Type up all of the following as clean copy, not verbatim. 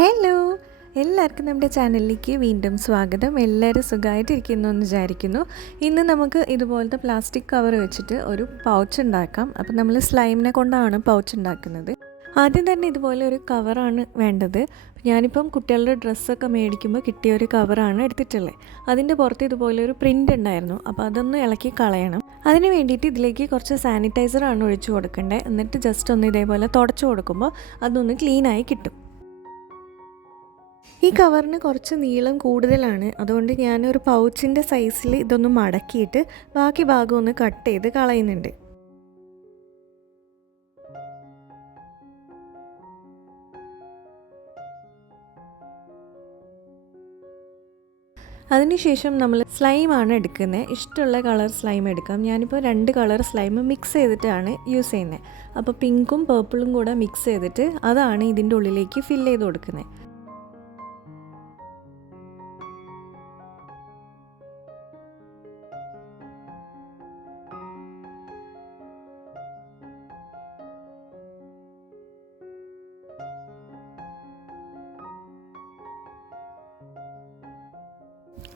Hello, എല്ലാവർക്കും നമ്മുടെ ചാനലിലേക്ക് വീണ്ടും സ്വാഗതം. എല്ലാവരും സുഖമായിട്ടിരിക്കുന്നു എന്ന് വിചാരിക്കുന്നു. ഇന്ന് നമുക്ക് ഇതുപോലത്തെ പ്ലാസ്റ്റിക് കവർ വെച്ചിട്ട് ഒരു പൗച്ച് ഉണ്ടാക്കാം. അപ്പോൾ നമ്മൾ സ്ലൈമിനെ കൊണ്ടാണ് പൗച്ച് ഉണ്ടാക്കുന്നത്. ആദ്യം തന്നെ ഇതുപോലെ ഒരു കവറാണ് വേണ്ടത്. ഞാനിപ്പം കുട്ടികളുടെ ഡ്രസ്സൊക്കെ മേടിക്കുമ്പോൾ കിട്ടിയ ഒരു കവറാണ് എടുത്തിട്ടുള്ളത്. അതിൻ്റെ പുറത്ത് ഇതുപോലെ ഒരു പ്രിൻ്റ് ഉണ്ടായിരുന്നു. അപ്പോൾ അതൊന്ന് ഇളക്കി കളയണം. അതിന് വേണ്ടിയിട്ട് ഇതിലേക്ക് കുറച്ച് സാനിറ്റൈസറാണ് ഒഴിച്ചു കൊടുക്കേണ്ടത്. എന്നിട്ട് ജസ്റ്റ് ഒന്ന് ഇതേപോലെ തുടച്ചു കൊടുക്കുമ്പോൾ അതൊന്ന് ക്ലീനായി കിട്ടും. ഈ കവറിന് കുറച്ച് നീളം കൂടുതലാണ്, അതുകൊണ്ട് ഞാനൊരു പൗച്ചിൻ്റെ സൈസിൽ ഇതൊന്ന് മടക്കിയിട്ട് ബാക്കി ഭാഗം ഒന്ന് കട്ട് ചെയ്ത് കളയുന്നുണ്ട്. അതിനുശേഷം നമ്മൾ സ്ലൈമാണ് എടുക്കുന്നത്. ഇഷ്ടമുള്ള കളർ സ്ലൈം എടുക്കാം. ഞാനിപ്പോൾ 2 കളർ സ്ലൈം മിക്സ് ചെയ്തിട്ടാണ് യൂസ് ചെയ്യുന്നത്. അപ്പോൾ പിങ്കും പേർപ്പിളും കൂടെ മിക്സ് ചെയ്തിട്ട് അതാണ് ഇതിൻ്റെ ഉള്ളിലേക്ക് ഫില്ല് ചെയ്ത് കൊടുക്കുന്നത്.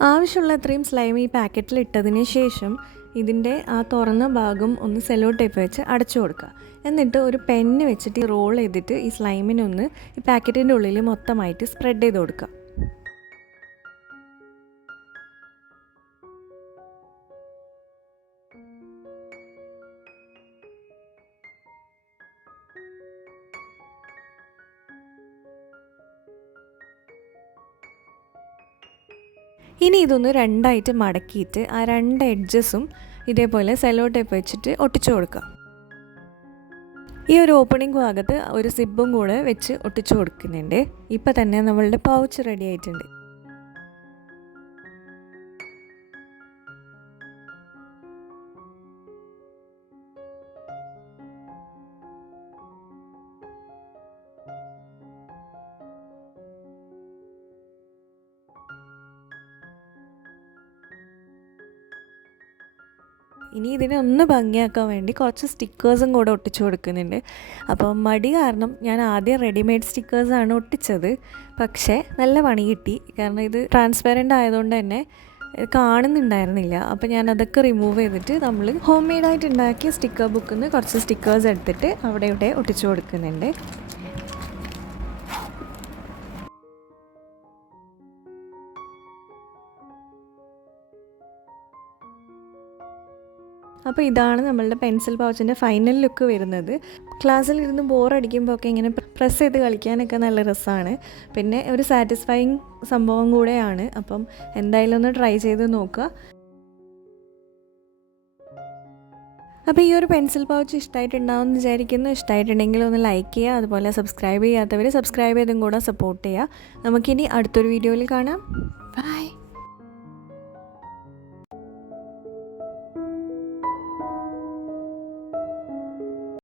ആവശ്യമുള്ള അത്രയും സ്ലൈം ഈ പാക്കറ്റിൽ ഇട്ടതിന് ശേഷം ഇതിൻ്റെ ആ തുറന്ന ഭാഗം ഒന്ന് സെല്ലോ ടേപ്പ് വെച്ച് അടച്ചു കൊടുക്കുക. എന്നിട്ട് ഒരു പെന്ന് വെച്ചിട്ട് റോൾ ചെയ്തിട്ട് ഈ സ്ലൈമിനൊന്ന് ഈ പാക്കറ്റിൻ്റെ ഉള്ളിൽ മൊത്തമായിട്ട് സ്പ്രെഡ് ചെയ്ത് കൊടുക്കുക. ഇനി ഇതൊന്ന് രണ്ടായിട്ട് മടക്കിയിട്ട് ആ 2 എഡ്ജസും ഇതേപോലെ സെല്ലോ ടേപ്പ് വെച്ചിട്ട് ഒട്ടിച്ചു കൊടുക്കുക. ഈ ഒരു ഓപ്പണിംഗ് ഭാഗത്ത് ഒരു സിബും കൂടെ വെച്ച് ഒട്ടിച്ചു കൊടുക്കുന്നുണ്ട്. ഇപ്പം തന്നെ നമ്മളുടെ പൗച്ച് റെഡി ആയിട്ടുണ്ട്. ഇനി ഇതിനെ ഒന്ന് ഭംഗിയാക്കാൻ വേണ്ടി കുറച്ച് സ്റ്റിക്കേഴ്സും കൂടെ ഒട്ടിച്ചു കൊടുക്കുന്നുണ്ട്. അപ്പോൾ മടി കാരണം ഞാൻ ആദ്യം റെഡിമെയ്ഡ് സ്റ്റിക്കേഴ്സാണ് ഒട്ടിച്ചത്. പക്ഷേ നല്ല പണി കിട്ടി. കാരണം ഇത് ട്രാൻസ്പെറൻ്റ് ആയതുകൊണ്ട് തന്നെ കാണുന്നുണ്ടായിരുന്നില്ല. അപ്പോൾ ഞാൻ അതൊക്കെ റിമൂവ് ചെയ്തിട്ട് നമ്മൾ ഹോം മെയ്ഡായിട്ട് ഉണ്ടാക്കിയ സ്റ്റിക്കർ ബുക്കിൽ നിന്ന് കുറച്ച് സ്റ്റിക്കേഴ്സ് എടുത്തിട്ട് അവിടെ ഇവിടെ ഒട്ടിച്ചു കൊടുക്കുന്നുണ്ട്. അപ്പോൾ ഇതാണ് നമ്മളുടെ പെൻസിൽ പൗച്ചിൻ്റെ ഫൈനൽ ലുക്ക് വരുന്നത്. ക്ലാസ്സിലിരുന്ന് ബോറടിക്കുമ്പോൾ ഒക്കെ ഇങ്ങനെ പ്രസ് ചെയ്ത് കളിക്കാനൊക്കെ നല്ല രസമാണ്. പിന്നെ ഒരു സാറ്റിസ്ഫൈങ് സംഭവം കൂടെയാണ്. അപ്പം എന്തായാലും ഒന്ന് ട്രൈ ചെയ്ത് നോക്കുക. അപ്പോൾ ഈ ഒരു പെൻസിൽ പൗച്ച് ഇഷ്ടമായിട്ടുണ്ടാവും എന്ന് വിചാരിക്കുന്നു. ഇഷ്ടമായിട്ടുണ്ടെങ്കിൽ ഒന്ന് ലൈക്ക് ചെയ്യുക. അതുപോലെ സബ്സ്ക്രൈബ് ചെയ്യാത്തവർ സബ്സ്ക്രൈബ് ചെയ്തും കൂടെ സപ്പോർട്ട് ചെയ്യുക. നമുക്കിനി അടുത്തൊരു വീഡിയോയിൽ കാണാം.